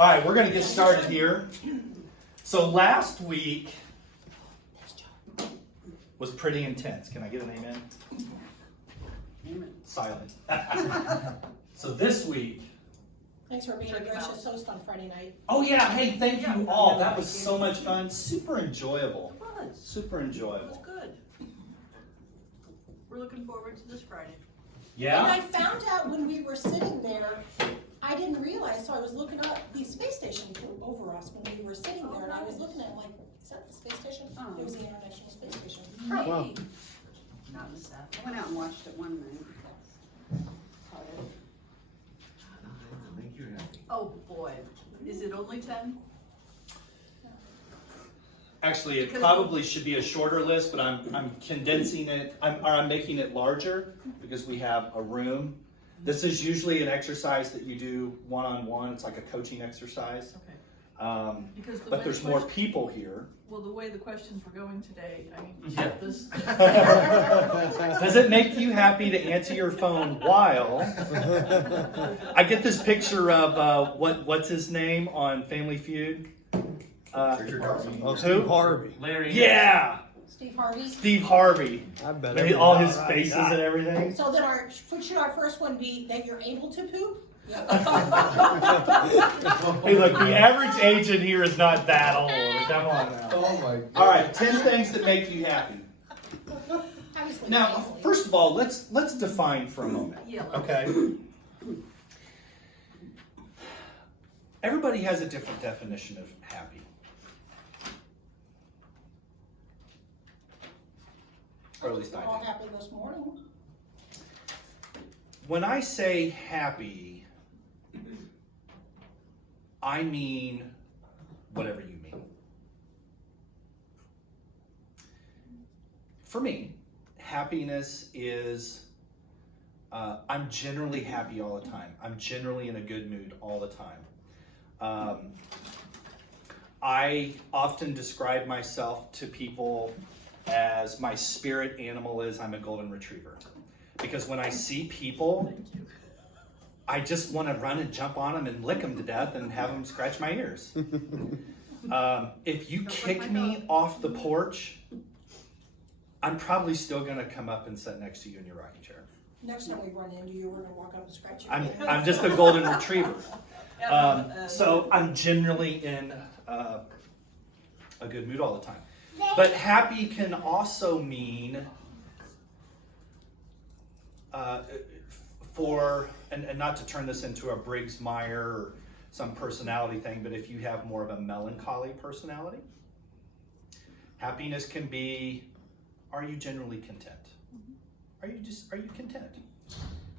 All right, we're going to get started here. So last week was pretty intense. Can I get an amen? Amen. Silent. So this week. Thanks for being a gracious host on Friday night. Oh yeah, hey, thank you all. That was so much fun. Super enjoyable. It was. Super It was enjoyable. good. We're looking forward to this Friday. And Yeah? I found out when we were sitting there, I didn't realize, so I was looking up, the space station flew over us when we were sitting there, and I was looking at it like, is that the space station? Oh. It was the International Space Station. Wow. Not missed that. I went out and watched it one night. Oh, boy. Is it only 10? Actually, it probably should be a shorter list, but I'm condensing it. I'm making it larger because we have a room. This is usually an exercise that you do one-on-one. It's like a coaching exercise. Okay. But Because the way there's the more question- people here. Well, the way the questions were going today, I mean, Yeah. this. Does it make you happy to answer your phone while I get this picture of what's his name on Family Feud? Richard Harvey. Oh, Who? Steve Harvey. Larry. Yeah, Steve Harvey. Steve Harvey. I bet Maybe all his everybody- faces and everything. So then should our first one be that you're able to poop? Hey, look, the average age in here is not that old. Come on now. Oh my God. All right, 10 things that make you happy. Obviously, Now, easily. first of all, let's define for a moment. Yeah. Okay. Everybody has a different definition of happy. Or at least We're I all do. happy this morning. When I say happy, I mean whatever you mean. For me, happiness is, I'm generally happy all the time. I'm generally in a good mood all the time. I often describe myself to people as my spirit animal is I'm a golden retriever. Because when I see people, I just want to run and jump on them and lick them to death and have them scratch my ears. If you kick me off the porch, I'm probably still going to come up and sit next to you in your rocking chair. Next time we run into you, we're gonna walk up and scratch your I'm hand. just a golden retriever. So I'm generally in a good mood all the time. But happy can also mean and not to turn this into a Briggs-Meyer or some personality thing, but if you have more of a melancholy personality, happiness can be, are you generally content? Are you content?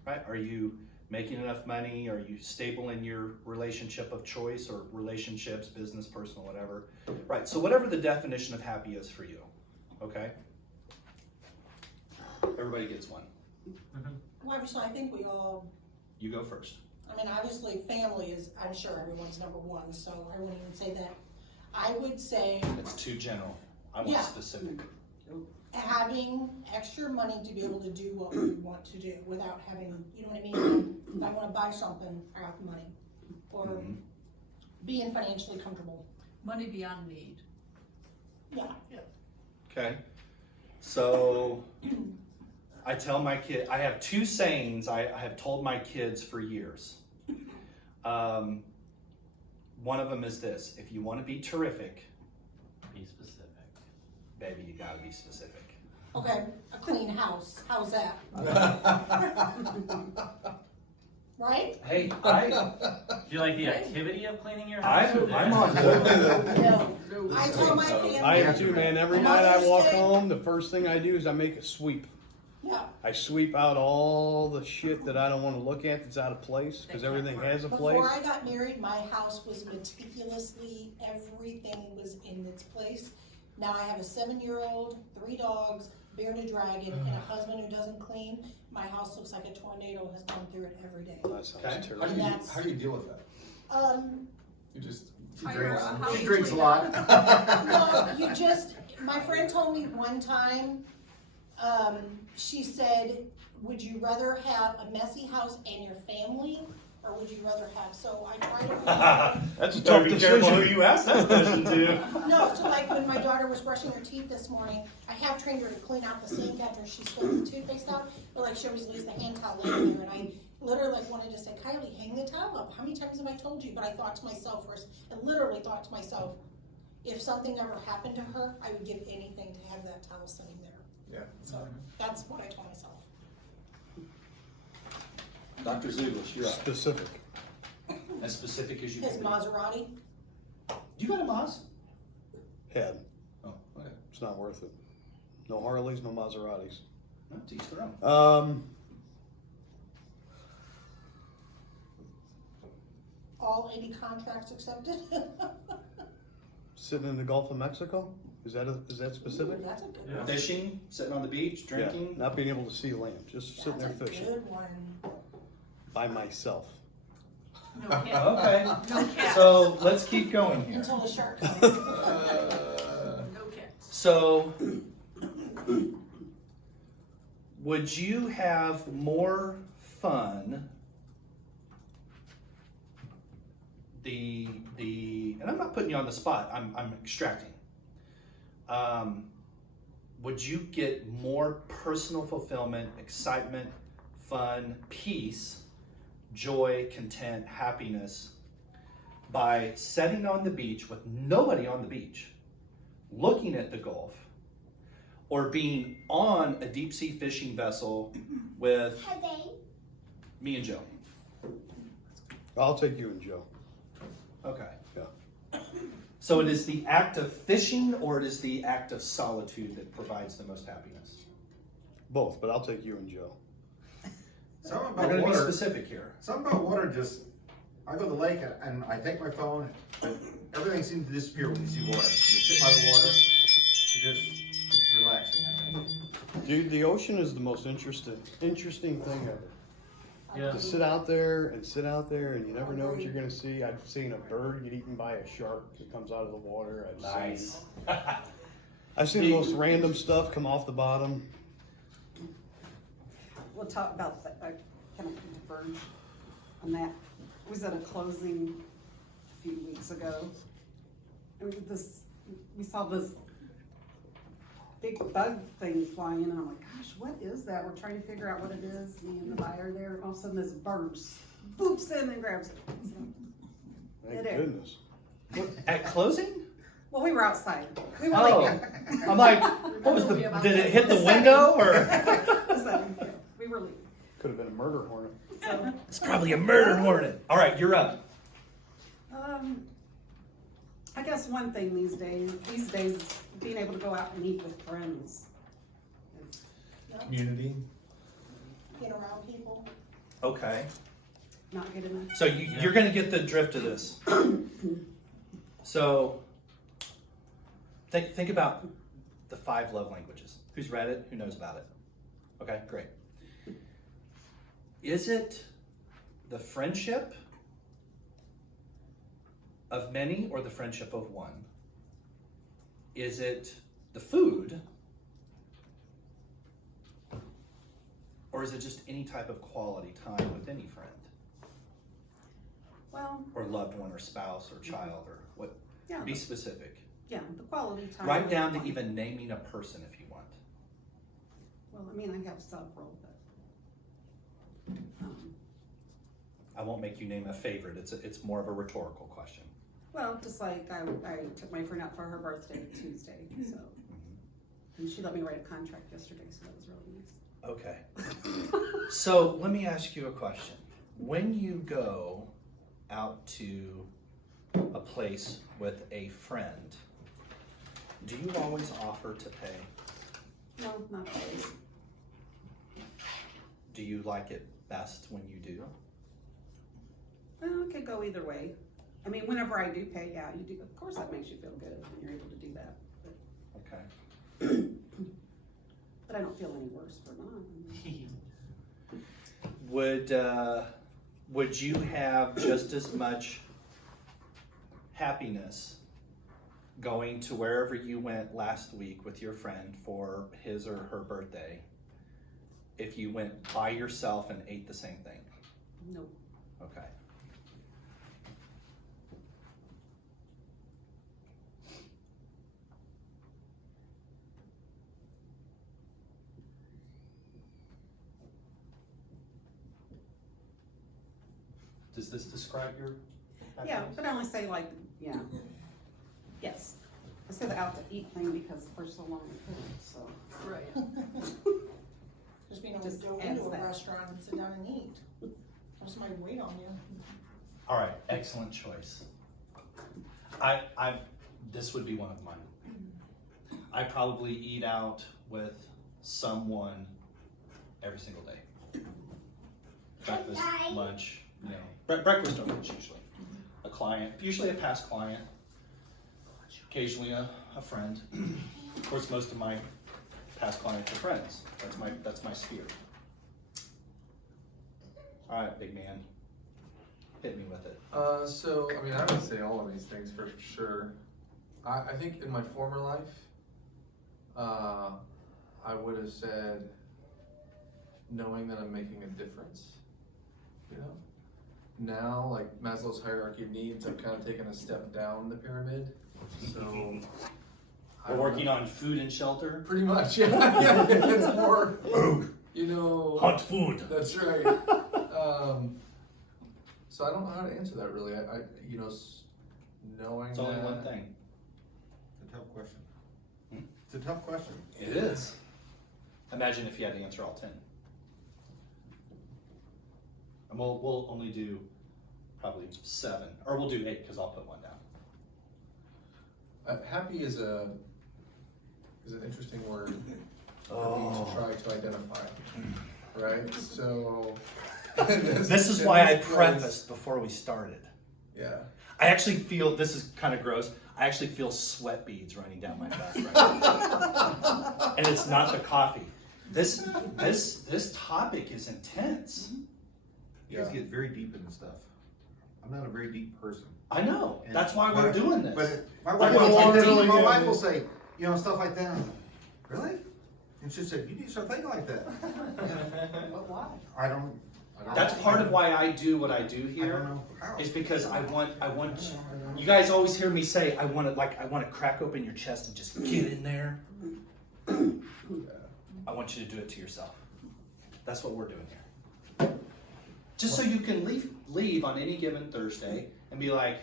Right? Are you making enough money? Are you stable in your relationship of choice or relationships, business, personal, whatever? Right, so whatever the definition of happy is for you, okay? Everybody gets one. Well, obviously, I think we all, You go first. I mean, obviously, family is, I'm sure everyone's number one, so I wouldn't even say that. I would say It's too general. I want Yeah. specific. having extra money to be able to do what we want to do without having, you know what I mean? If I wanna buy something, I got the money. Or Mhm. being financially comfortable. Money beyond need. Yeah. Okay. So I tell my kid, I have two sayings I have told my kids for years. One of them is this: if you want to be terrific, Be specific. baby, you gotta be specific. Okay, a clean house, how's that? Right? Hey, Do you like the activity of cleaning your house? I'm on board. No. I tell my family. I am too, man. Every night I walk home, the first thing I do is I make a sweep. Yeah, I sweep out all the shit that I don't want to look at that's out of place, because everything has a place. before I got married, my house was meticulously, everything was in its place. Now I have a 7-year-old, 3 dogs, bearded dragon, and a husband who doesn't clean. My house looks like a tornado has gone through it every day. That sounds Okay. terrible. How do you deal with that? You just she Hire a house drinks a lot. No, you just, my friend told me one time, she said, would you rather have a messy house and your family, or would you rather have, so I try to. That's a Better tough be careful who decision. you ask that question to. No, so like when my daughter was brushing her teeth this morning, I have trained her to clean out the sink after she spills the toothpaste out, but like she always leaves the hand towel laying there, and I literally like wanted to say, Kylie, hang the towel up, how many times have I told you? But I thought to myself first, I literally thought to myself, if something ever happened to her, I would give anything to have that towel sitting there. Yeah. So that's what I told myself. Dr. Zuglis, you're up. Specific. As specific as you His can be. Maserati, You got a Maz? Had. Oh, okay. It's not worth it. No Harleys, no Maseratis. No, to each their own. all 80 contracts accepted. Sitting in the Gulf of Mexico? Is that specific? Ooh, that's a good Yeah. one. Fishing, sitting on the beach, drinking. Yeah, not being able to see land, just sitting there That's a fishing good one. by myself. No cat. Okay. No cat. So let's keep going here. Until the shark comes. No cats. So, would you have more fun? And I'm not putting you on the spot. I'm extracting. Would you get more personal fulfillment, excitement, fun, peace, joy, content, happiness by sitting on the beach with nobody on the beach, looking at the Gulf, or being on a deep sea fishing vessel with me and Joe? I'll take you and Joe. Okay. Yeah. So it is the act of fishing, or it is the act of solitude that provides the most happiness? Both, but I'll take you and Joe. Something We're about going to be water. specific here. Something about water just. I go to the lake and I take my phone. And everything seems to disappear when you see water. You sit by the water. It's relaxing. I think. Dude, the ocean is the most interesting thing ever. Yeah. To sit out there and you never know what you're gonna see. I've seen a bird get eaten by a shark that comes out of the water. I've seen the most random stuff come off the bottom. We'll talk about that, kind of diverge on that. I was at a closing a few weeks ago. And we saw this big bug thing flying, and I'm like, gosh, what is that? We're trying to figure out what it is, me and the buyer there, and all of a sudden this bird boops in and grabs it. So, Thank It is. goodness. At closing? well, we were outside. We were Oh, leaving. I'm like, what was did it hit the window, or? So, yeah, we were leaving. Could have been a murder hornet. So, It's probably a murder hornet. All right, you're up. I guess one thing these days is being able to go out and eat with friends. Community. Get around people. Okay. Not good enough. So you're going to get the drift of this. So think about the 5 love languages. Who's read it? Who knows about it? Okay, great. Is it the friendship of many or the friendship of one? Is it the food? Or is it just any type of quality time with any friend? Well, Or loved one or spouse or child or what? yeah, Be specific. yeah, the quality time. Right is down to one. even naming a person if you want. Well, I mean, I have several, but. I won't make you name a favorite. It's more of a rhetorical question. Well, just like I took my friend out for her birthday Tuesday, so. And she let me write a contract yesterday, so that was really nice. Okay. So let me ask you a question. When you go out to a place with a friend, do you always offer to pay? No, not always. Do you like it best when you do? Well, it could go either way. I mean, whenever I do pay, yeah, you do. Of course, that makes you feel good when you're able to do that. Okay. But I don't feel any worse for not. Would you have just as much happiness going to wherever you went last week with your friend for his or her birthday if you went by yourself and ate the same thing? Nope. Okay. Does this describe your Yeah, happiness? but I only say like, yeah. Yes. I say the out to eat thing because we're so long in food, so. Right. Just being able to Just go adds into a that. restaurant and sit down and eat. Have somebody wait on you. All right, excellent choice. This would be one of mine. I probably eat out with someone every single day. Breakfast, lunch, breakfast or lunch usually. A client, usually a past client, occasionally a friend. Of course, most of my past clients are friends. That's my sphere. All right, big man, hit me with it. So, I mean, I would say all of these things for sure. I think in my former life, I would have said knowing that I'm making a difference, you know? Now, like Maslow's hierarchy of needs, I've kind of taken a step down the pyramid, so. We're working on food and shelter. Pretty much, yeah, yeah, it's more, you know. Hot food. That's right. So I don't know how to answer that really. I you know, knowing It's only that. one thing. It's a tough question. Hmm? It's a tough question. It is. Imagine if you had to answer all 10. And we'll only do probably 7, or we'll do 8 because I'll put one down. Happy is an interesting word for me to try to identify, right? So. This is why I prefaced before we started. Yeah. I actually feel, this is kind of gross, I actually feel sweat beads running down my back right now. And it's not the coffee. This topic is intense. You guys get very deep into stuff. I'm not a very deep person. I know. And- That's why we're doing this. But my Like, wife, well, my wife will say, you know, stuff like that. I'm like, really? And she said, you need to start thinking like that. But why? I don't. That's part of why I do what I do I don't here, know how. is because I want, you guys always hear me say, I want to crack open your chest and just get in there. I want you to do it to yourself. That's what we're doing here. Just so you can leave on any given Thursday and be like,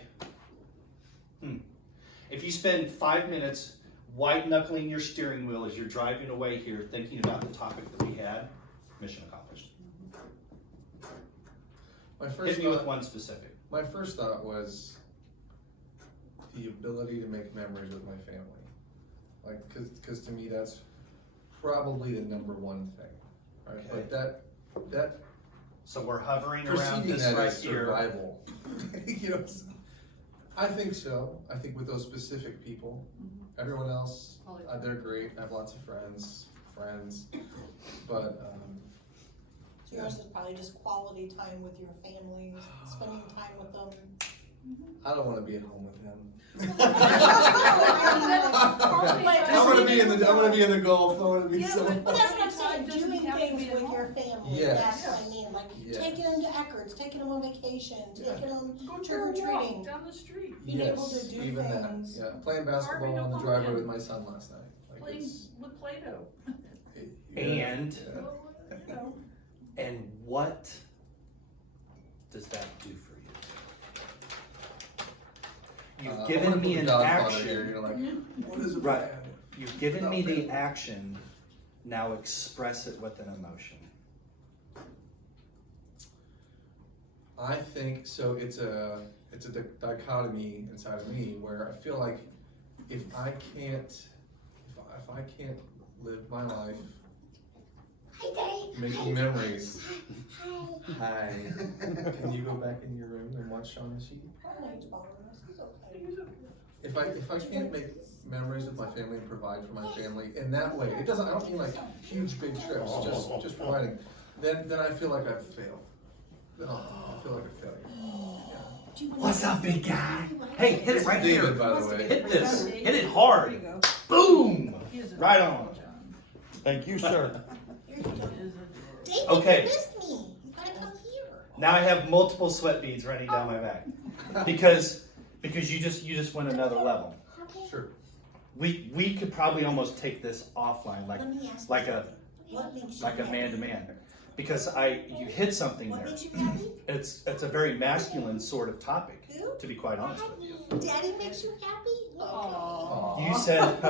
If you spend 5 minutes white knuckling your steering wheel as you're driving away here thinking about the topic that we had, mission accomplished. My first Hit me with thought, one specific. my first thought was the ability to make memories with my family. Like, cause to me that's probably the number one thing, right? Okay. But that So we're hovering around preceding this that right is here. survival. You know, I think so. I think with those specific people, everyone else, they're great. I have lots of friends, but So yours is probably just quality time with your family, spending time with them. I don't want to be at home with him. Like, I want to be in the Gulf. I want to be Yeah, somewhere. But that's what I'm saying, Doesn't doing have to things be at with home. your family, Yes. that's what I mean, like Yeah. taking them to Eckert's, taking them on vacation, Yeah. taking them Go trick for or a treating. walk down the street. Being able to do even things. that. Yeah, playing basketball Carving on a the driveway pumpkin. with my son last night. Like Playing it's, with Play-Doh. And yeah. Well, you know. and what does that do for you? You've I'm given gonna me put an the Godfather here, action. You're like, what is it? Right. You've given me the Okay. action. Now express it with an emotion. I think so. It's a dichotomy inside of me where I feel like if I can't live my life making memories. Hi. Can you go back in your room and watch Shaun the Sheep? I don't know, it's bothering us, it's okay. If I can't make memories with my family and provide for my family in that way, I don't mean like huge big trips, just providing. Then I feel like I've failed. Then I feel like a failure. What's up, big guy? Hey, hit it right David, here. by the way. Hit this. Hit it There you hard. go. Boom. He is a Right good on. John. Thank you, sir. Here you go. He is a- David, Okay. you missed me, you gotta come here. Now I have multiple sweat beads running down my back because you just went another level. Sure. We could probably almost take this offline, Let me ask like you a what makes you like a happy? man to man, because you hit something What there. makes you happy? It's a very masculine sort of topic, Who? to be quite honest with you. Daddy makes you happy? Aw. You said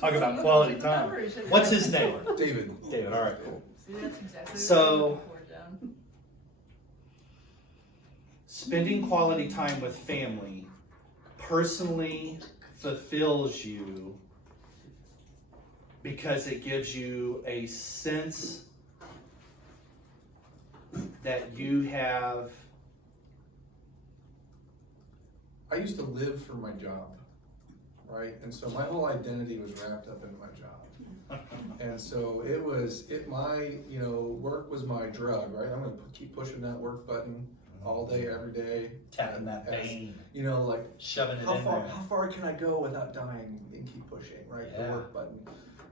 talk about quality time. What's his name? David. David. All right, cool. See, that's exactly So- what I'm looking for, John. Spending quality time with family personally fulfills you because it gives you a sense that you have. I used to live for my job, right? And so my whole identity was wrapped up in my job. And so my, work was my drug, right? I'm gonna keep pushing that work button all day, every day. Tapping that vein, Like, shoving it how in far, there. how far can I go without dying and keep pushing, right? The Yeah. work button.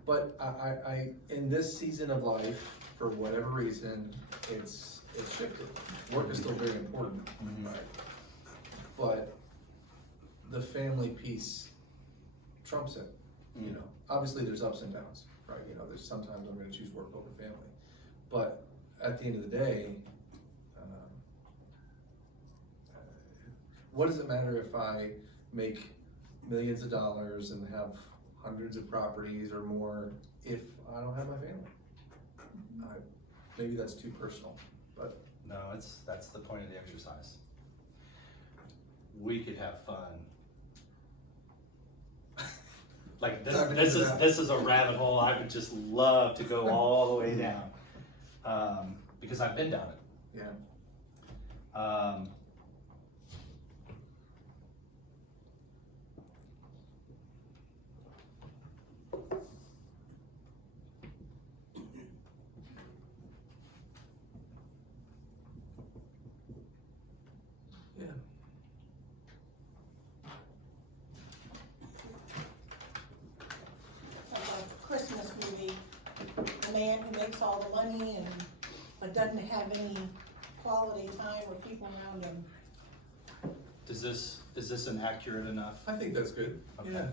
But I, in this season of life, for whatever reason, it's shifted. Work is still very important, Mhm. right? But the family piece trumps it, Obviously, there's ups and downs, right? There's sometimes I'm gonna choose work over family. But at the end of the day, what does it matter if I make millions of dollars and have hundreds of properties or more if I don't have my family? Maybe that's too personal, but No, that's the point of the exercise. We could have fun. Like this is a rabbit hole I would just love to go all the way down, because I've been down it. yeah. Yeah. Like a Christmas movie, a man who makes all the money but doesn't have any quality time with people around him. Is this an accurate enough? I think that's good, Okay. yeah.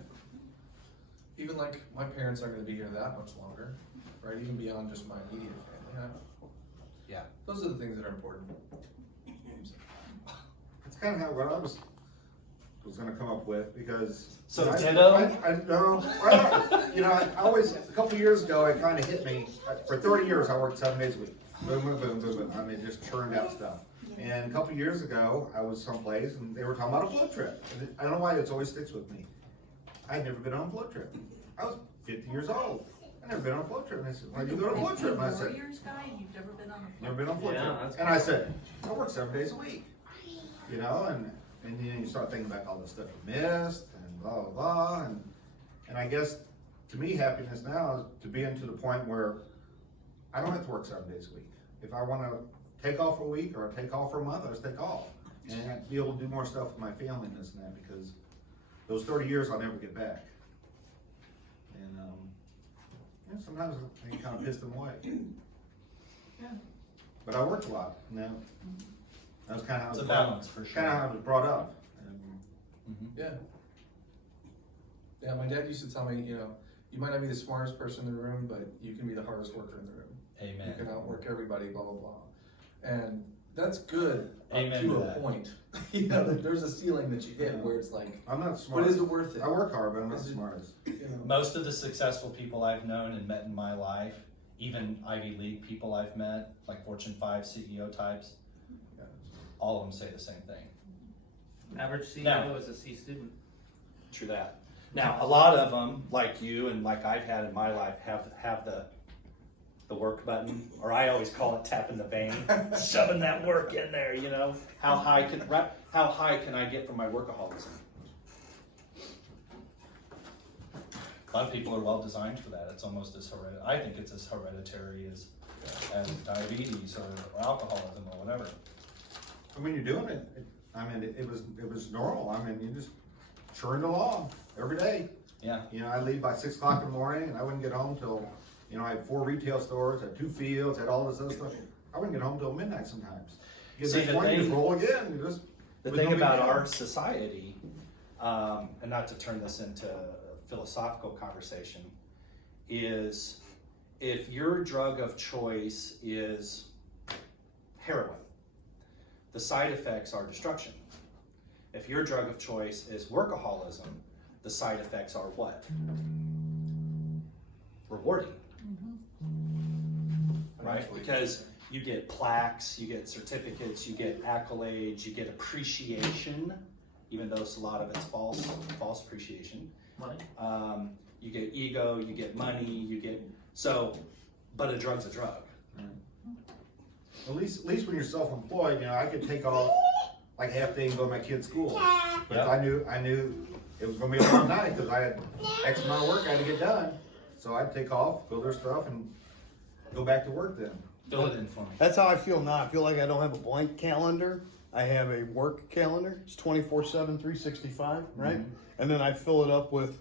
Even like, my parents aren't gonna be here that much longer, right, even beyond just my immediate family, Yeah. Those are the things that are important. It's kind of how what I was gonna come up with, because. So I ditto? know, I always, a couple years ago, it kind of hit me, for 30 years, I worked 7 days a week. Boom, boom, boom, boom, boom, I mean, just churned out stuff. And a couple years ago, I was someplace, and they were talking about a float trip. And I don't know why, it always sticks with me. I'd never been on a float trip. I was 50 years old. I'd never been on a float trip. And they said, why did you go on a float trip? And I said, Warriors guy, and you've never been on a never been on a float Yeah, trip. that's And I said, I work 7 days a week. And then you start thinking about all the stuff you missed, and blah, blah, blah. And I guess, to me, happiness now is to be into the point where I don't have to work 7 days a week. If I wanna take off a week or take off for a month, I just take off. And be able to do more stuff with my family and this and that, because those 30 years I'll never get back. And sometimes I can kind of piss them away. Yeah. But I worked a lot, That was kind of how I It's was a brought- balance for sure. Kind of how I was brought up. And Yeah. Yeah, my dad used to tell me, you might not be the smartest person in the room, but you can be the hardest worker in the room. Amen. You can outwork everybody, blah, blah, blah. And that's good up Amen to to a that. point. There's a ceiling that you hit where it's like, I'm not smart. but is it worth it? I work hard, but I'm not Is the it- smartest. Most of the successful people I've known and met in my life, even Ivy League people I've met, like Fortune 5 CEO types, Yeah. all of them say the same thing. Average CEO Now- is a C student. True that. Now, a lot of them, like you and like I've had in my life, have the work button, or I always call it tapping the vein, shoving that work in there. How high can I get from my workaholism? A lot of people are well designed for that. It's almost as I think it's as hereditary as diabetes or alcoholism or whatever. I mean, you're doing it. It was normal. I mean, you just churned along every day. Yeah. I leave by 6 o'clock in the morning, and I wouldn't get home till, I had 4 retail stores, had 2 fields, had all this other stuff. I wouldn't get home till midnight sometimes. Get See, that the point, you thing- just roll again, you just. The with thing no big about deal. our society, and not to turn this into a philosophical conversation, is if your drug of choice is heroin, the side effects are destruction. If your drug of choice is workaholism, the side effects are what? Rewarding. Right? Because you get plaques, you get certificates, you get accolades, you get appreciation, even though a lot of it's false appreciation. Money. You get ego, you get money, you get, so, but a drug's a drug. At least when you're self-employed, you know, I could take off like half day and go to my kid's school. But Yep. I knew it was gonna be a long night, cause I had X amount of work I had to get done. So I'd take off, go their stuff and go back to work then. Fill it in for me. That's how I feel now. I feel like I don't have a blank calendar. I have a work calendar. It's 24/7, 365, right? And then I fill it up with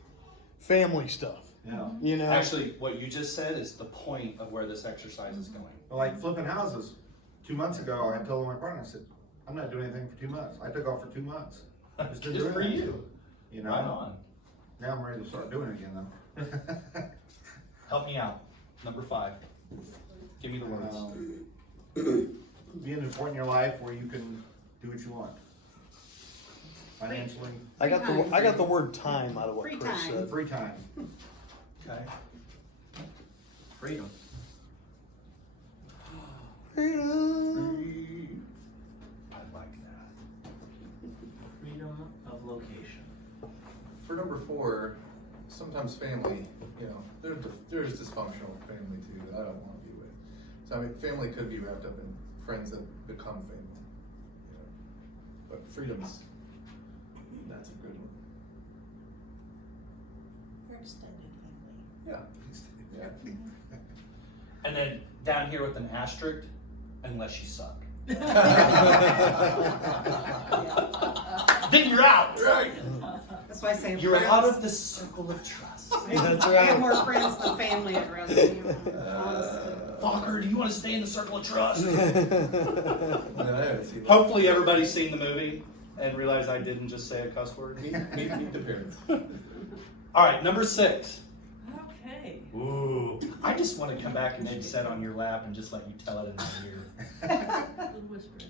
family stuff. Yeah. You know, Actually, what you just said is the point of where this exercise is going. But like flipping houses, 2 months ago, I told my partner, I said, I'm not doing anything for 2 months. I took off for 2 months. Just didn't do Good for anything. you. You know? Right on. Now I'm ready to start doing it again though. Help me out. Number 5. Give me the words. Being at a point in your life where you can do what you want. Financially, I got the word time out of what Free Chris time. said. free time. Okay. Freedom. I like that. Freedom of location. For number 4, sometimes family, you know, there's dysfunctional family too that I don't want to be with. So I mean, family could be wrapped up in friends that become family, you know. But freedom's, that's a good one. For extended family. Yeah. Yeah. And then down here with an asterisk, unless you suck. Then you're out. Right. That's why I say You're friends. out of the circle of trust. That's I have right. more friends than family at Rescue, honestly. Fucker, do you want to stay in the circle of trust? No, I haven't seen that. Hopefully everybody's seen the movie and realized I didn't just say a cuss word. Meet the parents. All right, number 6. Okay. Ooh. I just want to come back and maybe sit on your lap and just let you tell it in my ear. Little whispers.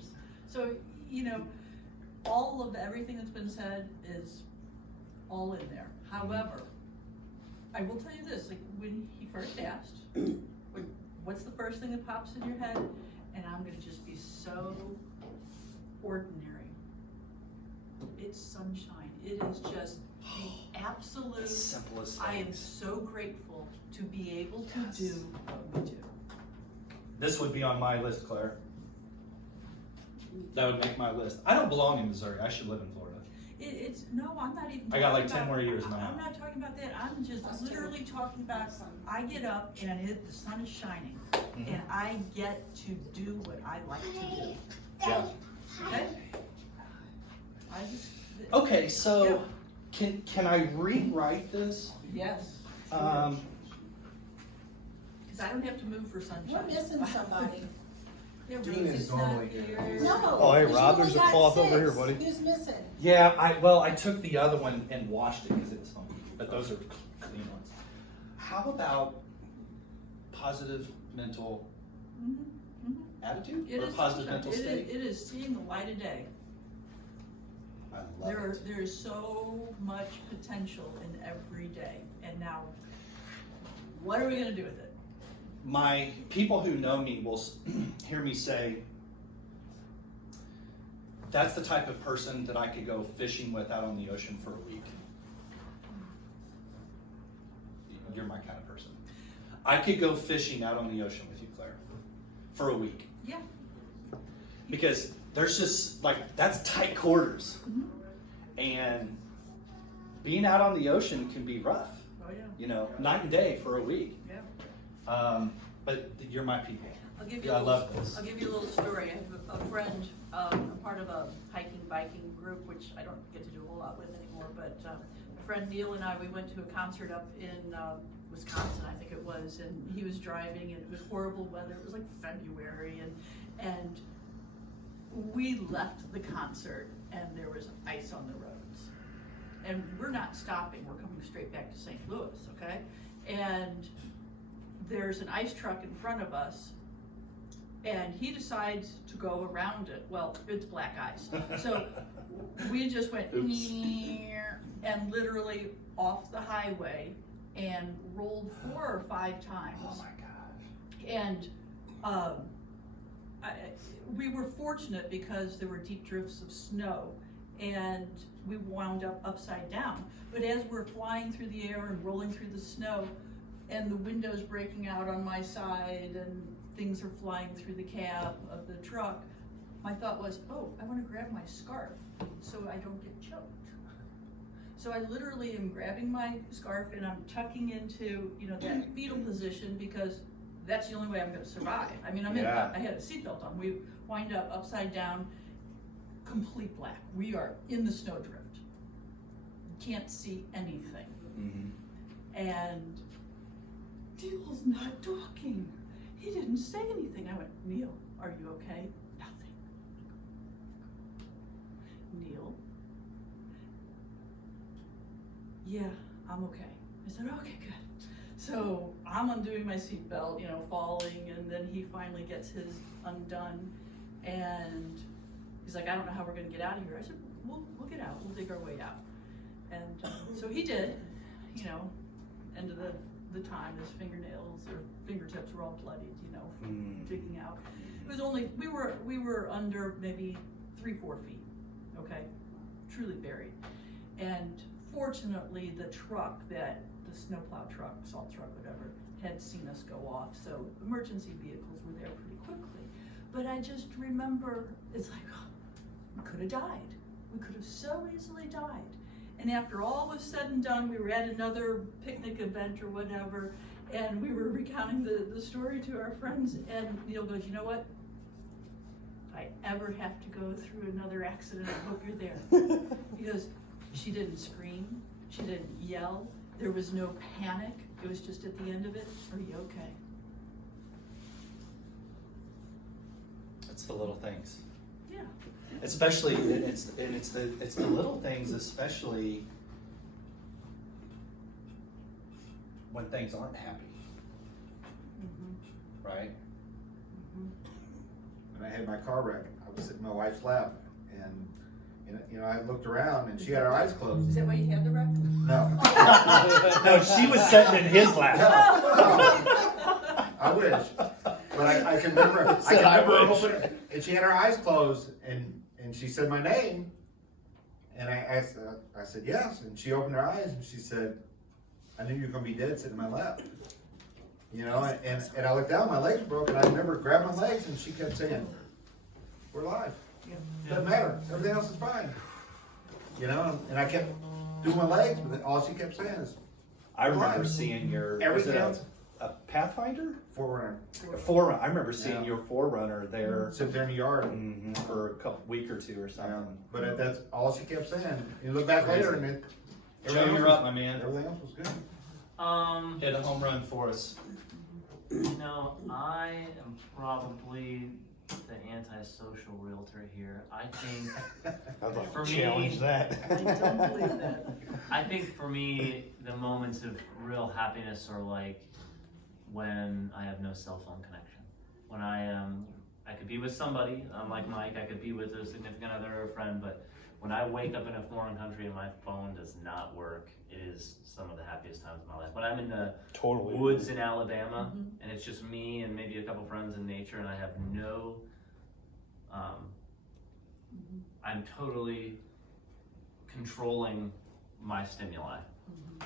So, you know, all of everything that's been said is all in there. However, I will tell you this, like when he first asked, what's the first thing that pops in your head? And I'm gonna just be so ordinary. It's sunshine. It is just the absolute, Simplest I am things. so grateful to be able to do what we do. This would be on my list, Claire. That would make my list. I don't belong in Missouri. I should live in Florida. It's, no, I'm not even. I got like talking 10 about- more years now. I'm not talking about that, I'm just literally talking about, I get up and the sun is shining, Mm-hmm. and I get to do what I like to do, Yeah. okay? I just. Okay, so can I rewrite this? Yes, Um, cause I don't have to move for sunshine. We're missing somebody. Yeah, Dean is Rosie's not normally here. here. No. Oh, hey, because Rob, you there's only a got cloth over 6. here, buddy. Who's missing? yeah, I took the other one and washed it because it was funky, but those are clean ones. How about positive mental Mhm, mhm. attitude It or is positive sunshine. mental It is- state? It is seeing the light of day. I love it. There is so much potential in every day, and now, what are we gonna do with it? My people who know me will hear me say, that's the type of person that I could go fishing with out on the ocean for a week. You're my kind of person. I could go fishing out on the ocean with you, Claire, for a week. Yeah. Because there's just, like, that's tight quarters. Mhm. And being out on the ocean can be rough, Oh, yeah. you know, night and day for a week. Yeah. But you're my people. I'll give you Yeah, I a love little, this. I'll give you a little story. I have a friend, a part of a hiking, biking group, which I don't get to do a whole lot with anymore, but a friend Neil and I, we went to a concert up in Wisconsin, I think it was, and he was driving and it was horrible weather. It was like February and we left the concert and there was ice on the roads. And we're not stopping, we're coming straight back to St. Louis, okay? And there's an ice truck in front of us, and he decides to go around it. Well, it's black ice. So we just went and literally off the highway and rolled 4 or 5 times. Oh my gosh. And we were fortunate because there were deep drifts of snow and we wound up upside down. But as we're flying through the air and rolling through the snow and the windows breaking out on my side and things are flying through the cab of the truck, my thought was, oh, I want to grab my scarf so I don't get choked. So I literally am grabbing my scarf and I'm tucking into, that fetal position because that's the only way I'm gonna survive. I mean, I had a seatbelt on. We wind up upside down, complete black. We are in the snowdrift. Can't see anything. Mm-hmm. And Neil's not talking. He didn't say anything. I went, Neil, are you okay? Nothing. Neil? Yeah, I'm okay. I said, okay, good. So I'm undoing my seatbelt, falling, and then he finally gets his undone, and he's like, I don't know how we're gonna get out of here. I said, we'll get out, we'll dig our way out. And so he did, end of the time, his fingernails or fingertips were all bloodied, digging out. It was only, we were under maybe 3-4 feet, okay, truly buried. And fortunately, the truck the snowplow truck, salt truck, whatever, had seen us go off, so emergency vehicles were there pretty quickly. But I just remember, it's like, oh, we could have died. We could have so easily died. And after all was said and done, we were at another picnic event or whatever, and we were recounting the story to our friends, and Neil goes, you know what? If I ever have to go through another accident, I hope you're there. He goes, she didn't scream, she didn't yell, there was no panic, it was just at the end of it, are you okay? It's the little things. Yeah. Especially, it's the little things, especially when things aren't happy, Mm-hmm. right? Mm-hmm. When I had my car wreck, I was sitting in my wife's lap, and I looked around and she had her eyes closed. Is that why you had the wreck? No. No, she was sitting in his lap. No. I wish. But I can remember her opening, and she had her eyes closed, and she said my name, and I said yes, and she opened her eyes and she said, I knew you were gonna be dead sitting in my lap. And I looked down, my legs were broken. I remember grabbing my legs, and she kept saying, we're alive. Doesn't matter. Everything else is fine. And I kept doing my legs, but all she kept saying is, I remember seeing your, was it everything else. a Pathfinder? Forerunner. Forerunner. I remember seeing Yeah. your Forerunner there Sit there in the yard. for a week or two or something. But that's all she kept saying. You look back later, and Joe, you're up, my man. everything else was good. Hit a home run for us. I am probably the antisocial realtor here. I think I'd like For to me- challenge that. I don't believe that. I think for me, the moments of real happiness are like when I have no cell phone connection. When I could be with somebody, like Mike, I could be with a significant other or a friend, but when I wake up in a foreign country and my phone does not work, it is some of the happiest times of my life. When I'm in the Totally. woods in Alabama, and it's just me and maybe a couple friends in nature, and I have no, I'm totally controlling my stimuli.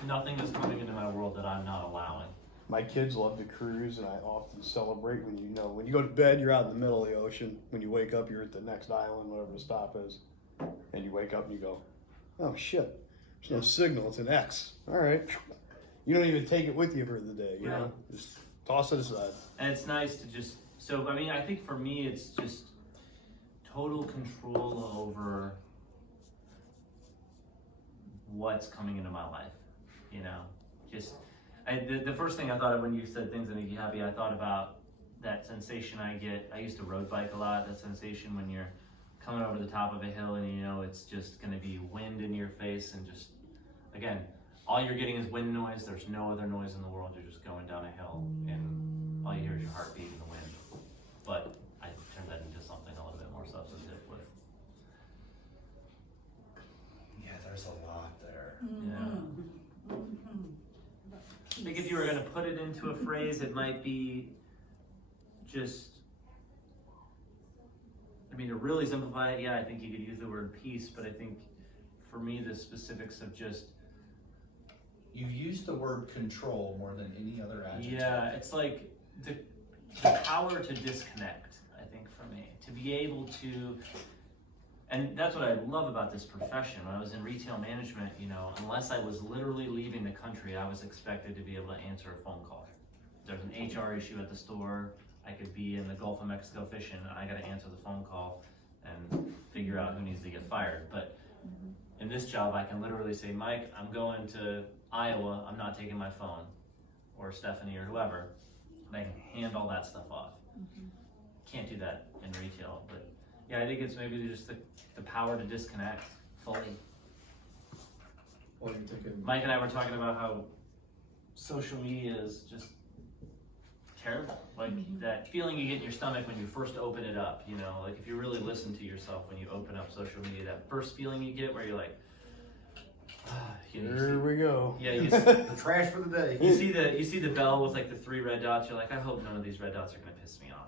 Nothing is coming into my world that I'm not allowing. My kids love to cruise, and I often celebrate when when you go to bed, you're out in the middle of the ocean. When you wake up, you're at the next island, whatever the stop is. And you wake up and you go, oh shit, there's no signal, it's an X. All right. You don't even take it with you for the day, you know? Just toss it aside. And it's nice to just, I think for me, it's just total control over what's coming into my life, the first thing I thought of when you said things that make you happy, I thought about that sensation I get. I used to road bike a lot, that sensation when you're coming over the top of a hill and you know it's just gonna be wind in your face and just, again, all you're getting is wind noise. There's no other noise in the world. You're just going down a hill and all you hear is your heartbeat and the wind. But I turned that into something a little bit more substantive with, Yeah, there's a lot there. yeah. I think if you were gonna put it into a phrase, it might be just, I mean, to really simplify it, yeah, I think you could use the word peace, but I think for me, the specifics of just, You use the word control more than any other adjective. yeah, it's like the power to disconnect, I think for me, to be able to, and that's what I love about this profession. When I was in retail management, you know, unless I was literally leaving the country, I was expected to be able to answer a phone call. There's an HR issue at the store, I could be in the Gulf of Mexico fishing, and I gotta answer the phone call and figure out who needs to get fired. But in this job, I can literally say, Mike, I'm going to Iowa, I'm not taking my phone, or Stephanie or whoever, and I can hand all that stuff off. Can't do that in retail, but yeah, I think it's maybe just the power to disconnect fully. Well, you're thinking, Mike and I were talking about how social media is just terrible. Like that feeling you get in your stomach when you first open it up, you know, like if you really listen to yourself when you open up social media, that first feeling you get where you're like, you know, Here we go. yeah, you The trash for the day. you see the bell with like the 3 red dots. You're like, I hope none of these red dots are gonna piss me off.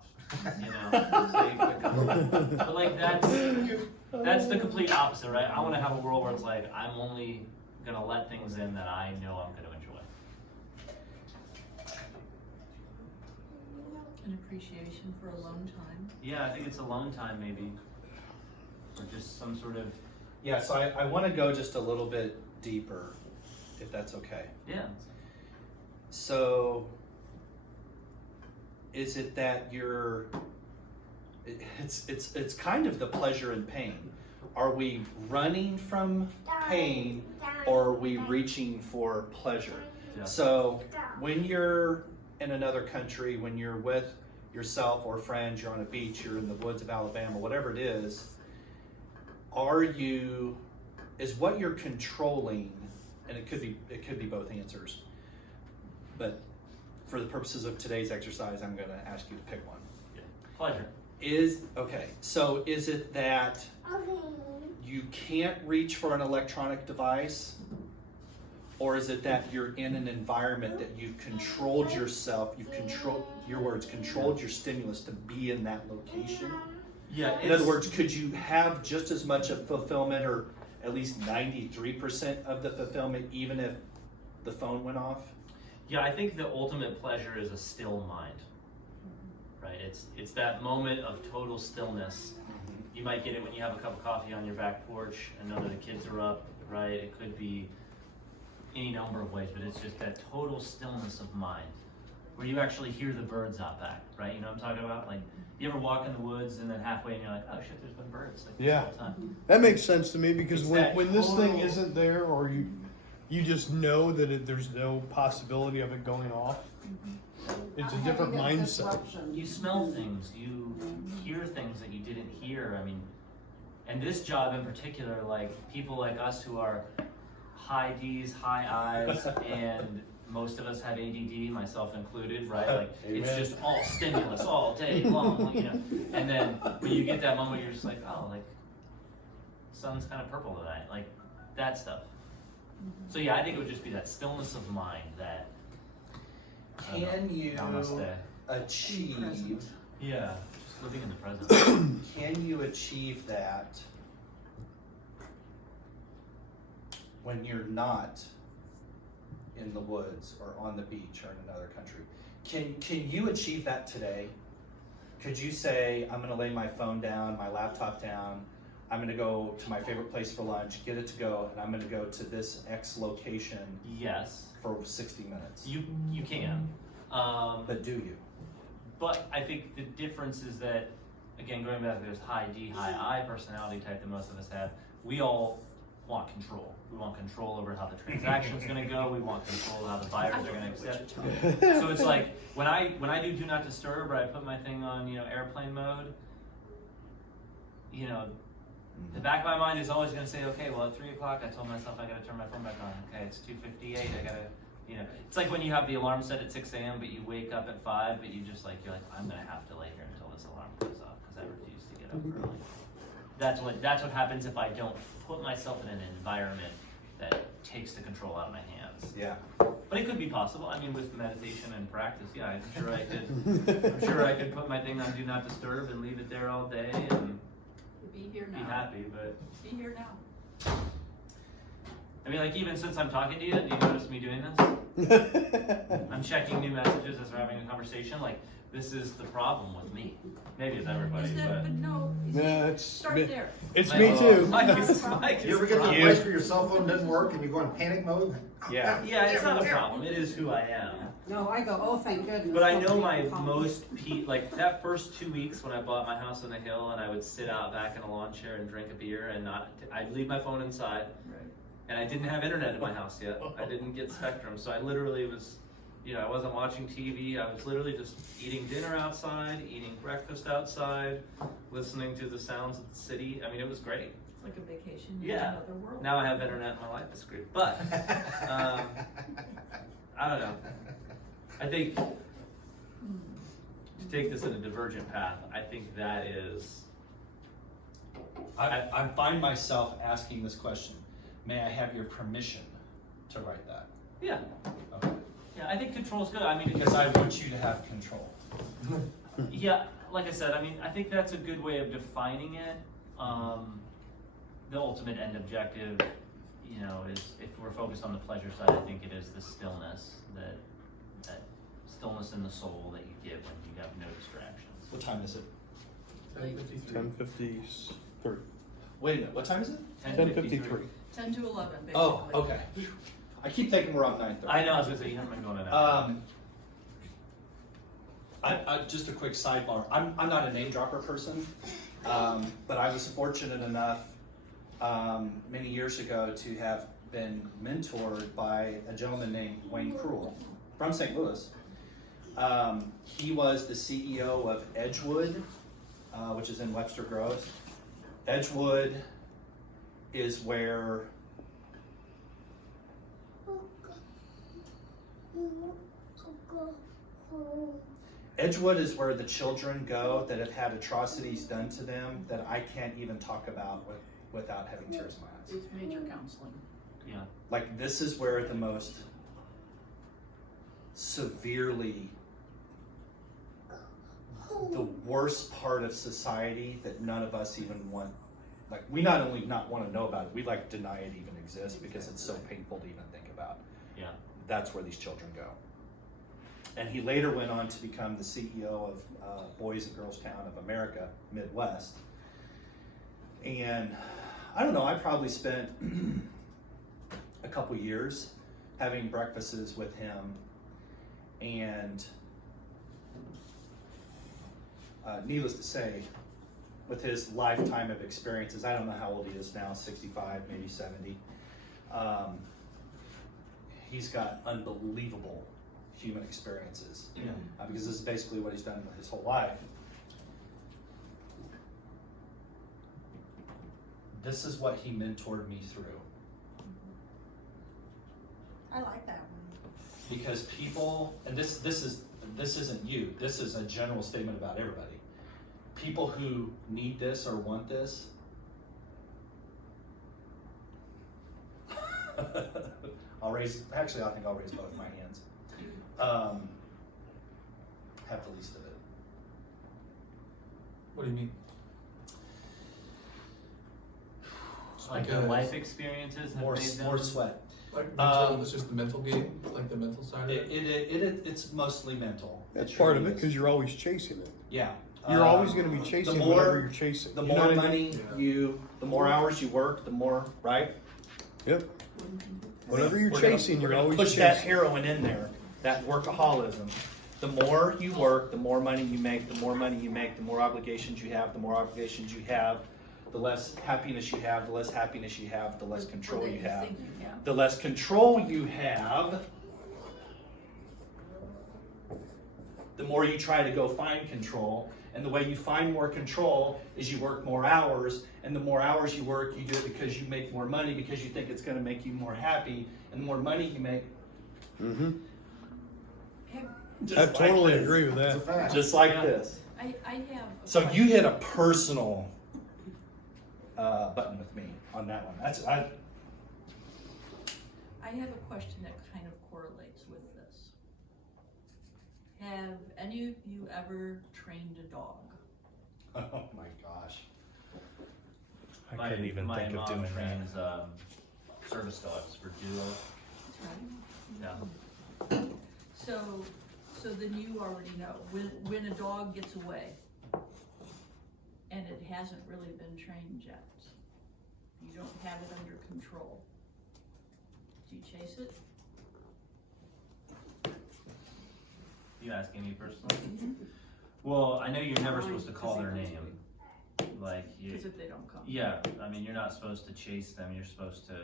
You know, so you click on them. But like that's the complete opposite, right? I want to have a world where it's like I'm only gonna let things in that I know I'm gonna enjoy. An appreciation for alone time. Yeah, I think it's alone time maybe, or just some sort of Yeah, so I want to go just a little bit deeper, if that's okay. yeah. So, is it that you're, it's kind of the pleasure and pain. Are we running from pain or are we reaching for pleasure? Yeah. So, when you're in another country, when you're with yourself or friends, you're on a beach, you're in the woods of Alabama, whatever it is, is what you're controlling, and it could be both answers, but for the purposes of today's exercise, I'm gonna ask you to pick one. Yeah. Pleasure. So is it that you can't reach for an electronic device, or is it that you're in an environment that you've controlled yourself, controlled your stimulus to be in that location? Yeah. In other words, could you have just as much of fulfillment, or at least 93% of the fulfillment, even if the phone went off? Yeah, I think the ultimate pleasure is a still mind. Right? It's that moment of total stillness. You might get it when you have a cup of coffee on your back porch and none of the kids are up, right? It could be any number of ways, but it's just that total stillness of mind where you actually hear the birds out back, right? You know what I'm talking about? Like, you ever walk in the woods and then halfway and you're like, oh shit, there's been birds like Yeah. this whole time. That makes sense to me because It's when, that when this thing total- isn't there, or you just know that there's no possibility of it going off, it's a different mindset. You smell things, you hear things that you didn't hear. I mean, and this job in particular, like people like us who are high D's, high I's, and most of us have ADD, myself included, right? Like it's Amen. just all stimulus all day long, you know. And then when you get that moment, you're just like, oh, like sun's kind of purple tonight, like that stuff. So yeah, I think it would just be that stillness of mind that. I don't Can know, you namaste. achieve? Present. Yeah, just living in the present. Can you achieve that when you're not in the woods or on the beach or in another country? Can you achieve that today? Could you say, I'm gonna lay my phone down, my laptop down, I'm gonna go to my favorite place for lunch, get it to go, and I'm gonna go to this X location Yes, for 60 minutes? you can. But do you? But I think the difference is that, again, going back to this high D, high I personality type that most of us have, we all want control. We want control over how the transaction's gonna go. We want control of how the buyers are gonna accept. So it's like when I do not disturb, or I put my thing on, airplane mode, The back of my mind is always gonna say, okay, well, at 3 o'clock, I told myself I gotta turn my phone back on. Okay, it's 2:58, I gotta, you know. It's like when you have the alarm set at 6 a.m., but you wake up at 5, but you're like, I'm gonna have to lay here until this alarm goes off, because I refuse to get up early. That's what happens if I don't put myself in an environment that takes the control out of my hands. Yeah. But it could be possible. I mean, with meditation and practice, yeah, I'm sure I could. I'm sure I could put my thing on Do Not Disturb and leave it there all day and Be here be now. happy. But Be here now. I mean, like even since I'm talking to you, do you notice me doing this? I'm checking new messages as we're having a conversation. Like this is the problem with me. Maybe it's everybody, Is that, but but no, Yeah, it's start me, there. it's Mike- me too. Mike is You ever get to the trying. place where your cell phone doesn't work and you go in panic mode? Yeah. Yeah, it's not a problem. It is who I am. No, I go, oh, thank goodness. But I know nobody my can call me. most like that first 2 weeks when I bought my house on the hill and I would sit out back in a lawn chair and drink a beer and I'd leave my phone inside and I didn't have internet in my house yet. I didn't get Spectrum, so I literally was, you know, I wasn't watching TV. I was literally just eating dinner outside, eating breakfast outside, listening to the sounds of the city. I mean, it was great. It's like a vacation in Yeah. another world. Now I have internet in my life. It's great, but I don't know. I think to take this in a divergent path, I think that is. I find myself asking this question. May I have your permission to write that? Yeah, Okay. yeah. I think control's good. I mean, Because I want you to have control. yeah, like I said, I mean, I think that's a good way of defining it. The ultimate end objective, you know, is if we're focused on the pleasure side, I think it is the stillness, that stillness in the soul that you get when you have no distractions. What time is it? 10:53. 10:53. Wait a minute, what time is it? 10:53. 10 to 11, basically. Oh, okay. I keep thinking we're on 9:30. I know. I was gonna say you haven't been going out. I just a quick sidebar. I'm not a name dropper person, but I was fortunate enough many years ago to have been mentored by a gentleman named Wayne Cruel from St. Louis. He was the CEO of Edgewood, which is in Webster Groves. Edgewood is where the children go that have had atrocities done to them that I can't even talk about without having tears in my eyes. It's major counseling. Yeah. Like this is where the most severely, the worst part of society that none of us even want, like we not only not want to know about it, we like deny it even exists because it's so painful to even think about. Yeah. That's where these children go. And he later went on to become the CEO of Boys and Girls Town of America, Midwest. And I don't know, I probably spent a couple years having breakfasts with him, and needless to say, with his lifetime of experiences, I don't know how old he is now, 65, maybe 70. He's got unbelievable human experiences, because this is basically what he's done his whole life. This is what he mentored me through. I like that one. Because people, and this isn't you, this is a general statement about everybody. People who need this or want this, I think I'll raise both my hands. Have the least of it. What do you mean? Like your life experiences have More made them. more sweat. Like mental, it's just the mental game, like the mental side of it. It's mostly mental. That's It part really of it is. because you're always chasing it. Yeah. You're always going to be chasing more- whatever you're chasing. The You know more what I mean? money the more hours you work, the more, right? Yep. Whatever you're We're gonna- chasing, we're you're gonna always push chasing. that heroin in there, that workaholism. The more you work, the more money you make, the more money you make, the more obligations you have, the more obligations you have, the less happiness you have, the less happiness you have, the less control Or that you have. think you have. The less control you have, the more you try to go find control, And the way you find more control is you work more hours, and the more hours you work, you do it because you make more money, because you think it's gonna make you more happy, and the more money you make, Mm-hmm. just I like totally this. agree with It's a that. fact. Just like Yeah. this. I have. a So you question. hit a personal button with me on that one. I have a question that kind of correlates with this. Have any of you ever trained a dog? Oh my gosh. I My, couldn't even my think of mom doing that. trains service dogs for duo. Yeah. So then you already know, when a dog gets away and it hasn't really been trained yet, you don't have it under control, do you chase it? You asking me personally? Well, I know you're never supposed to call their name. Like you. Because if they don't come. Yeah, I mean, you're not supposed to chase them, you're supposed to,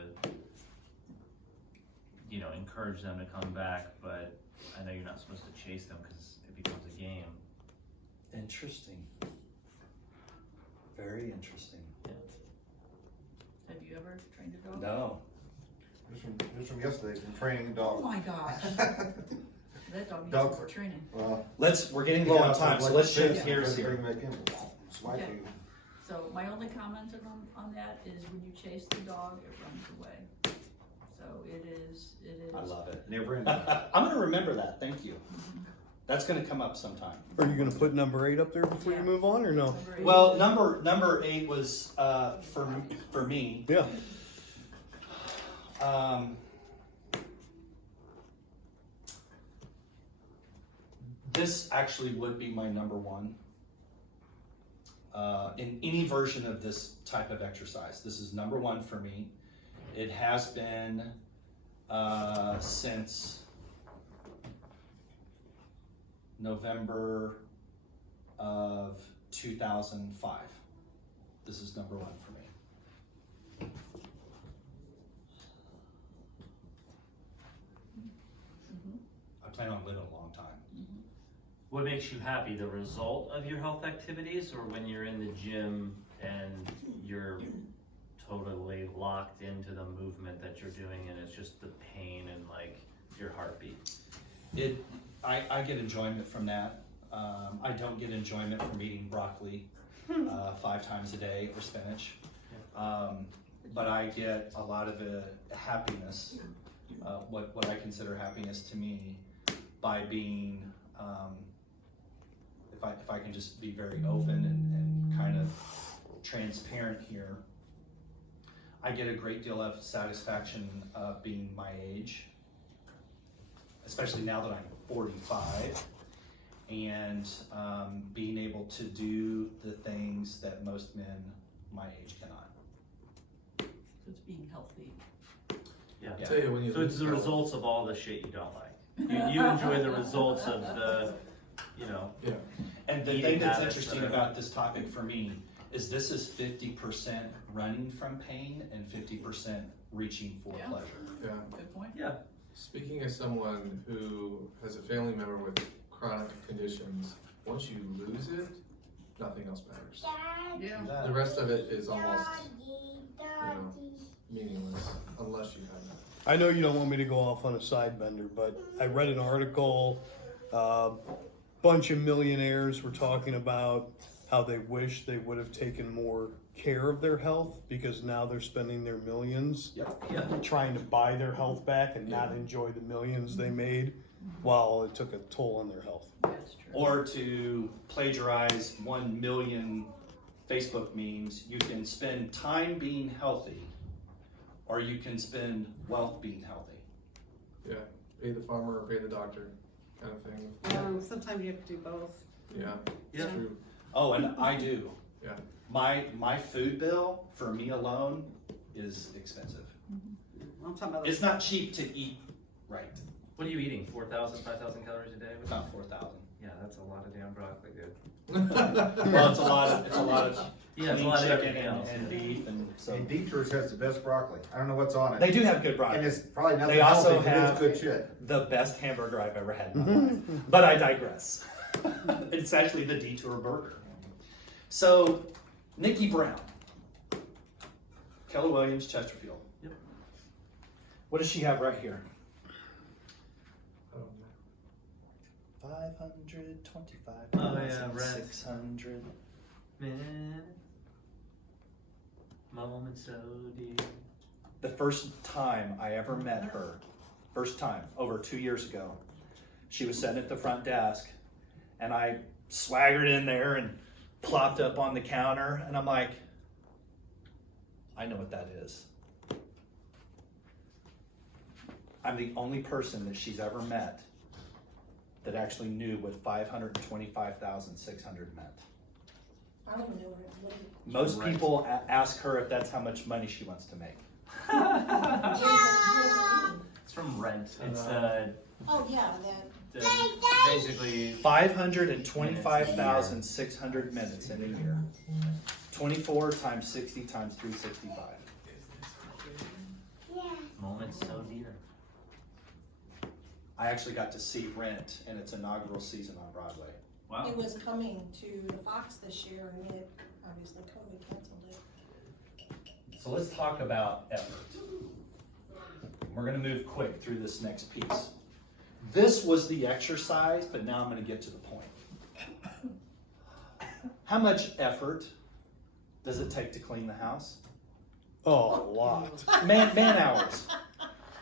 you know, encourage them to come back, but I know you're not supposed to chase them because it becomes a game. Interesting. Very interesting. Have you ever trained a dog? No. Just from yesterday, from training a Oh dog. my gosh. That dog needs Dog- some more training. Well, We're getting low on yeah, time, so like let's this, shift gears bring here. it back in. Swipe Okay. it. So my only comment on that is when you chase the dog, it runs away. So it is. I love it. Never ending. I'm gonna remember that, thank you. That's gonna come up sometime. Are you gonna put number 8 up there before you Yeah. move on, or no? Number eight. Well, number 8 was, for me, Yeah. this actually would be my number 1. In any version of this type of exercise, this is number 1 for me. It has been since November of 2005. This is number 1 for me. I plan on living a long time. What makes you happy, the result of your health activities, or when you're in the gym and you're totally locked into the movement that you're doing and it's just the pain and like your heartbeat? I get enjoyment from that. I don't get enjoyment from eating broccoli 5 times a day or spinach. But I get a lot of happiness, what I consider happiness to me, by being, if I can just be very open and kind of transparent here, I get a great deal of satisfaction of being my age, especially now that I'm 45, and being able to do the things that most men my age cannot. So it's being healthy. Yeah. Yeah. Tell you when you So it's the lose- results of all the shit you don't like. You enjoy the results of the, you know. Yeah. And the Eating thing that's habits interesting that are- about this topic for me is this is 50% running from pain and 50% reaching for Yeah. pleasure. Yeah. Good point. Yeah. Speaking as someone who has a family member with chronic conditions, once you lose it, nothing else matters. Yeah. The rest of it is almost, meaningless unless you have that. I know you don't want me to go off on a side bender, but I read an article, bunch of millionaires were talking about how they wish they would have taken more care of their health because now they're spending their millions Yeah. trying to buy their health back and not enjoy the millions they made while it took a toll on their health. That's true. Or to plagiarize 1 million Facebook memes, you can spend time being healthy, or you can spend wealth being healthy. Yeah, pay the farmer or pay the doctor kind of thing. Sometimes you have to do both. Yeah, Yeah. it's true. Oh, and I do. Yeah. My food bill for me alone is expensive. I'm talking about It's not cheap to eat right. What are you eating? 4,000, 5,000 calories a day? About 4,000. Yeah, that's a lot of damn broccoli, dude. Well, it's a lot of Yeah, it's a clean lot of chicken everything else. and beef, and so And Detours has the best broccoli. I don't know what's on it. they do have good And broccoli. it's probably nothing They also healthy, but have- it's good shit. The best hamburger I've ever had in my life. But I digress. It's actually the Detour burger. So, Nikki Brown, Keller Williams, Chesterfield. Yep. What does she have right here? I don't know. 525. Oh, yeah, rent. 600. Man, moment so deep. The first time I ever met her, first time, over 2 years ago, she was sitting at the front desk, and I swaggered in there and plopped up on the counter, and I'm like, I know what that is. I'm the only person that she's ever met that actually knew what 525,600 meant. I don't even know what it Most Right. people ask her if that's how much money she wants to make. what does it mean? It's from Rent. It's Oh, yeah, that, basically 525,600 minutes in a year. 24 times 60 times 365. moments so dear. I actually got to see Rent in its inaugural season on Broadway. Wow. it was coming to the Fox this year, and it, obviously COVID canceled it. So let's talk about effort. We're gonna move quick through this next piece. This was the exercise, but now I'm gonna get to the point. How much effort does it take to clean the house? Oh, a lot. Man hours,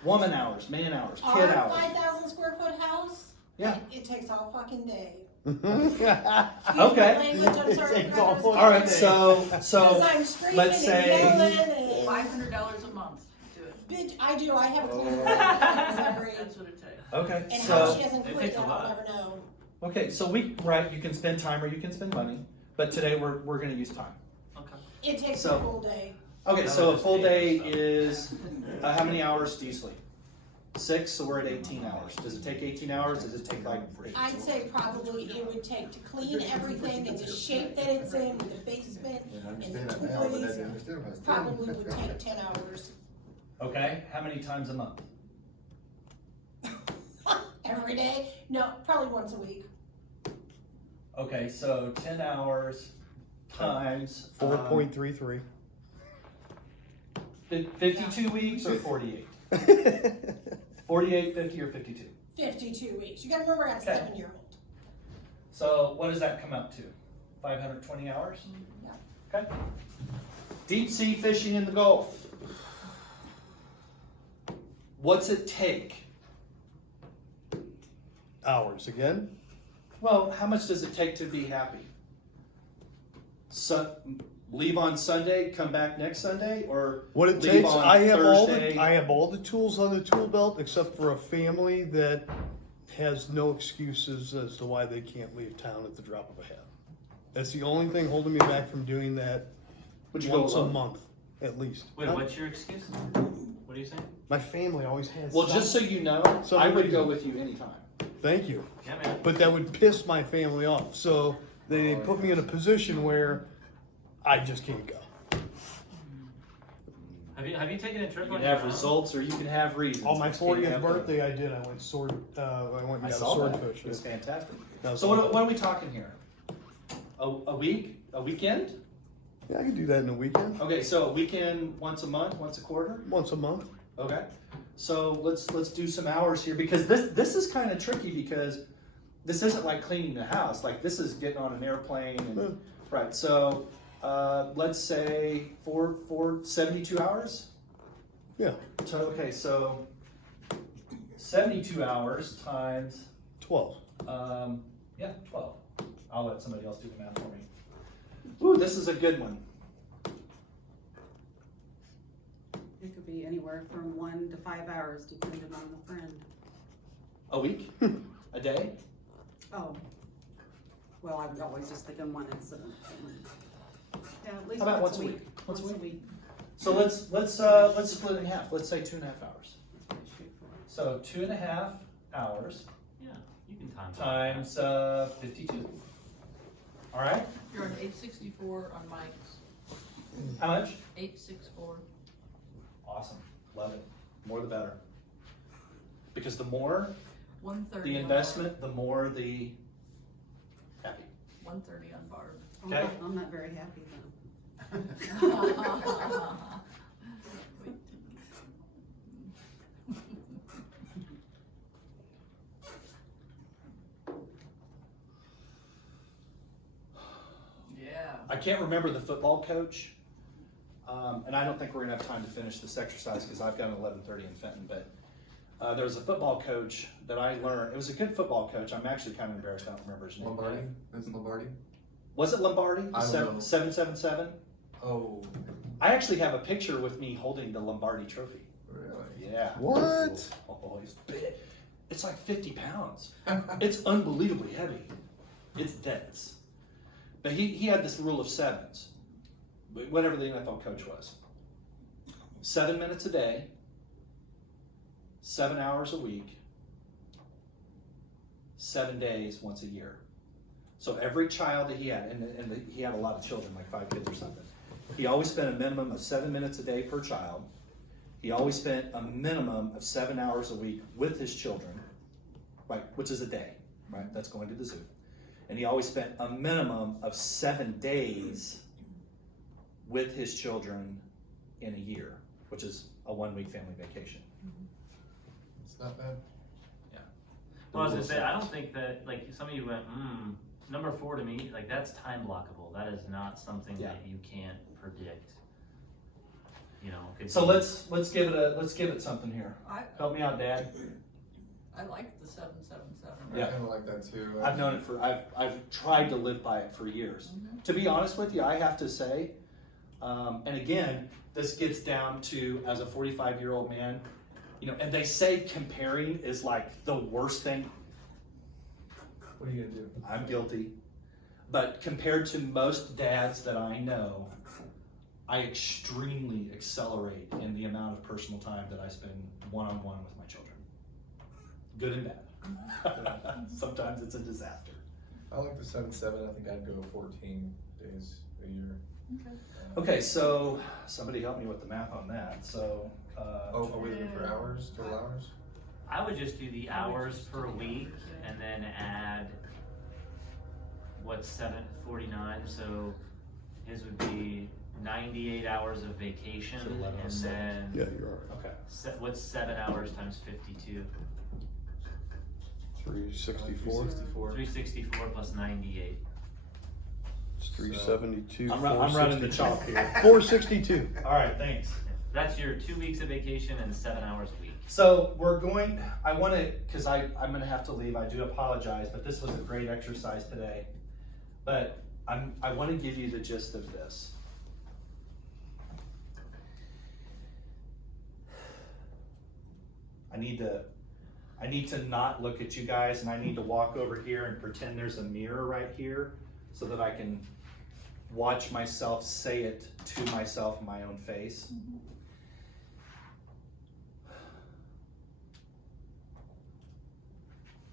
woman hours, man hours, kid Our hours. 5,000 square foot house, Yeah. it takes all fucking day. Okay. Language, I'm sorry. It's all Because full All right, so I'm screaming let's and say- yelling and. $500 a month to do it. Bitch, I do, I have a cleaner every, That's what it takes. okay, and how so she hasn't it quit takes yet, a I'll lot. never know. okay, so you can spend time or you can spend money, but today we're gonna use time. Okay. It takes So- a full day. Okay, That so a was full just day eight or so. is how many hours do you sleep? 6, so we're at 18 hours. Does it take 18 hours? Does it take like 8? I'd say probably it would take to clean everything in the shape that it's in, with the basement I and understand the that now, but I toys, didn't understand what I was doing. probably would take 10 hours. Okay, how many times a month? Every day? No, probably once a week. Okay, so 10 hours times 4.33. 52 weeks or 48? 48, 50, or 52? 52 weeks. You gotta remember I have a Okay. 7-year-old. So what does that come up to? 520 hours? Yeah. Okay. Deep sea fishing in the Gulf. What's it take? Hours again? Well, how much does it take to be happy? Leave on Sunday, come back next Sunday, or What it leave takes, on I have Thursday? I have all the tools on the tool belt except for a family that has no excuses as to why they can't leave town at the drop of a hat. That's the only thing holding me back from doing that Would you go once a alone? month, at least. Wait, what's your excuse? What are you saying? My family always has. Well, just so you know, So I would reason. go with you anytime. Thank you. Yeah, man. But that would piss my family off. So they put me in a position where I just can't go. Have you taken a trip You on can your have own? results or you can have reasons. On my but you can't 40th have both. birthday, I did. I went I went and I got a saw that. swordfish. It was fantastic. That was So what awesome. are we talking here? A week? A weekend? Yeah, I could do that in a weekend. Okay, so a weekend once a month, once a quarter? Once a month. Okay. So let's do some hours here because this is kind of tricky because this isn't like cleaning the house. Like this is getting on an airplane and right. So let's say for 72 hours. Yeah. So, okay, so 72 hours times 12. 12. I'll let somebody else do the math for me. Ooh, this is a good one. It could be anywhere from 1 to 5 hours, depending on the friend. A week? A day? Oh, well, I'm always just thinking one incident. Yeah, at least How about once once a a week. week? Once a week. So let's split it in half. Let's say 2.5 hours. So 2.5 hours Yeah, you can time. times 52. All right. You're on 864 on Mike's. How much? 864. Awesome. Love it. More the better. Because the more 130. the on investment, the more the happy. Barb. 130 on Barb. Okay. I'm not very happy then. Yeah. I can't remember the football coach, and I don't think we're gonna have time to finish this exercise because I've got an 11:30 in Fenton, but there was a football coach that I learned, it was a good football coach, I'm actually kind of embarrassed, I don't remember his name. Lombardi, that's Lombardi? Was it Lombardi, I the don't know. 777? Oh, I actually have a picture with me holding the Lombardi trophy. really? Yeah. What? Oh, it's big. It's like 50 pounds. It's unbelievably heavy. It's dense. But he had this rule of sevens, whatever the NFL coach was. 7 minutes a day, 7 hours a week, 7 days once a year. So every child that he had, and he had a lot of children, like 5 kids or something, he always spent a minimum of 7 minutes a day per child. He always spent a minimum of 7 hours a week with his children, right, which is a day, right? That's going to the zoo. And he always spent a minimum of 7 days with his children in a year, which is a 1 week family vacation. It's not bad. Well, I was gonna say, I don't think that, like, some of you went, number 4 to me, like, that's time blockable. That is not something Yeah. that you can't predict. You know, could So be- let's give it something here. Help me out, Dad. I like the 777. Yeah. I kinda like that too. I've known it I've tried to live by it for years. To be honest with you, I have to say, and again, this gets down to, as a 45-year-old man, you know, and they say comparing is like the worst thing. What are you gonna do? I'm guilty. But compared to most dads that I know, I extremely accelerate in the amount of personal time that I spend one-on-one with my children. Good and bad. Sometimes it's a disaster. I like the 7-7, I think I'd go 14 days a year. Okay, so somebody help me with the math on that. So, Oh, are we looking for hours, total hours? I would just do the hours per week and then add, what's 749, so his would be 98 hours of vacation, So 11 and so- then Yeah, you're all right. okay. what's 7 hours times 52? 364. 364 plus 98. It's 372. I'm running the chalk here. 462. All right, thanks. That's your 2 weeks of vacation and 7 hours a week. So I want to, because I'm going to have to leave. I do apologize, but this was a great exercise today. But I want to give you the gist of this. I need to not look at you guys, and I need to walk over here and pretend there's a mirror right here so that I can watch myself say it to myself in my own face.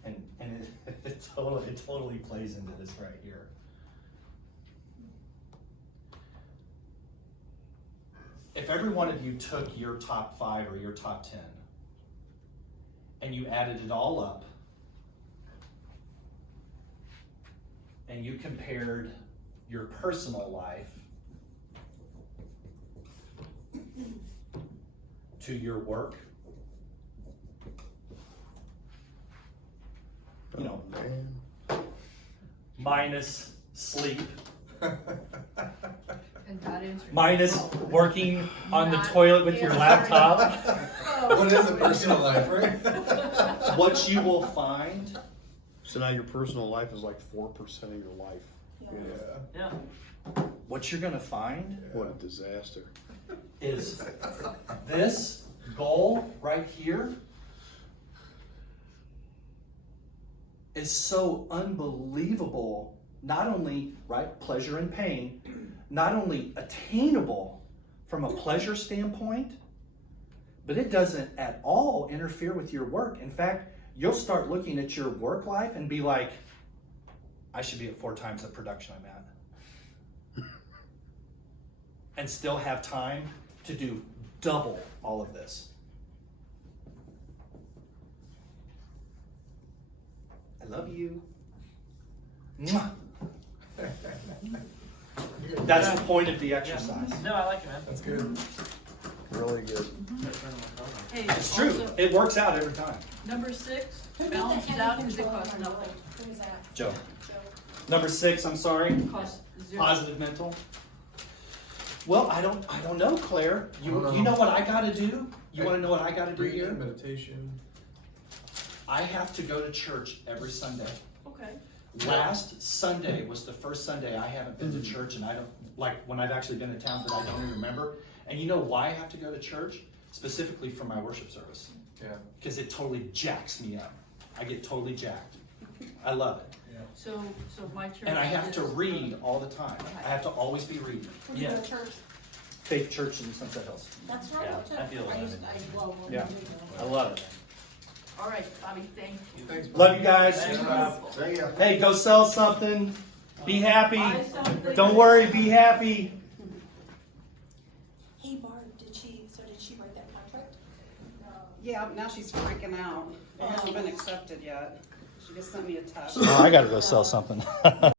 And it totally plays into this right here. If every one of you took your top 5 or your top 10 and you added it all up and you compared your personal life to your work, you know, Man. minus sleep, And that answers. minus working on the Not toilet with your answering. laptop, What is a personal life, right? what you will find So now your personal life is like 4% of your life. Yeah. Yeah. what you're gonna find What a disaster. is this goal right here is so unbelievable, not only, right, pleasure and pain, not only attainable from a pleasure standpoint, but it doesn't at all interfere with your work. In fact, you'll start looking at your work life and be like, I should be at 4 times the production I'm at. And still have time to do double all of this. I love you. Mwah. That's the point of the exercise. No, I like it, man. That's good. Really good. Hey, It's true. also, It works out every time. number 6, Who did the balances heavy out because it control costs in my nothing. life? Who was that? Joe. Joe. Number 6, I'm sorry. Costs 0. Positive mental. Well, I don't know, Claire. I don't You know. know what I gotta do? You wanna know what I gotta do here? Breathing, meditation. I have to go to church every Sunday. Okay. Last Sunday was the first Sunday I haven't been to church, and I don't, like, when I've actually been in town, but I don't even remember. And you know why I have to go to church? Specifically for my worship service. Yeah. Because it totally jacks me up. I get totally jacked. I love it. So my church. And I have to is- read all the time. I have to always be reading. Who did you go to church? Faith Church in Sunset Hills. That's where I Yeah, went to. I feel I used, that. well, Yeah. we I love it. All right, Bobby, thank you. Thanks. Love you guys. Thanks, Rob. See ya. Hey, go sell something. Be happy. Buy something. Don't worry, be happy. Hey Barb, did she write that contract? Yeah, now she's freaking out. It hasn't been accepted yet. She just sent me a text. I gotta go sell something.